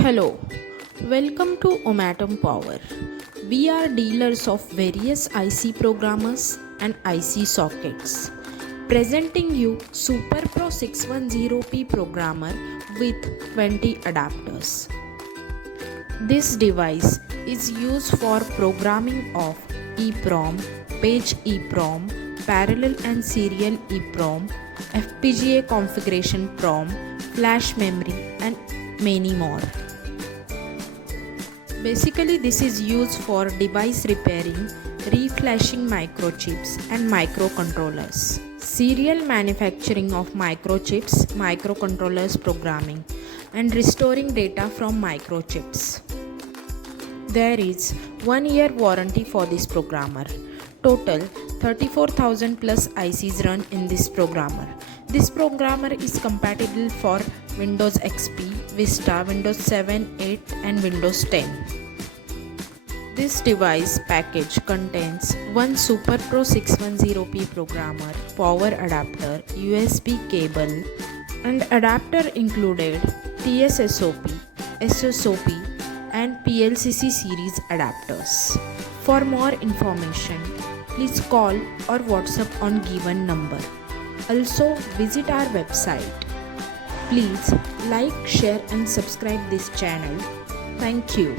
Hello, welcome to Omatom Power. We are dealers of various IC programmers and IC sockets. Presenting you SuperPro 610P programmer with 20 adapters. This device is used for programming of EEPROM, page EEPROM, parallel and serial EEPROM, FPGA configuration PROM, flash memory and many more. Basically, this is used for device repairing, reflashing microchips and microcontrollers. Serial manufacturing of microchips, microcontrollers programming and restoring data from microchips. There is 1 year warranty for this programmer. Total 34,000 plus ICs run in this programmer. This programmer is compatible for Windows XP, Vista, Windows 7, 8 and Windows 10. This device package contains one SuperPro 610P programmer, power adapter, USB cable and adapter included TSSOP, SSOP and PLCC series adapters. For more information, please call or WhatsApp on given number. Also visit our website. Please like, share and subscribe this channel. Thank you.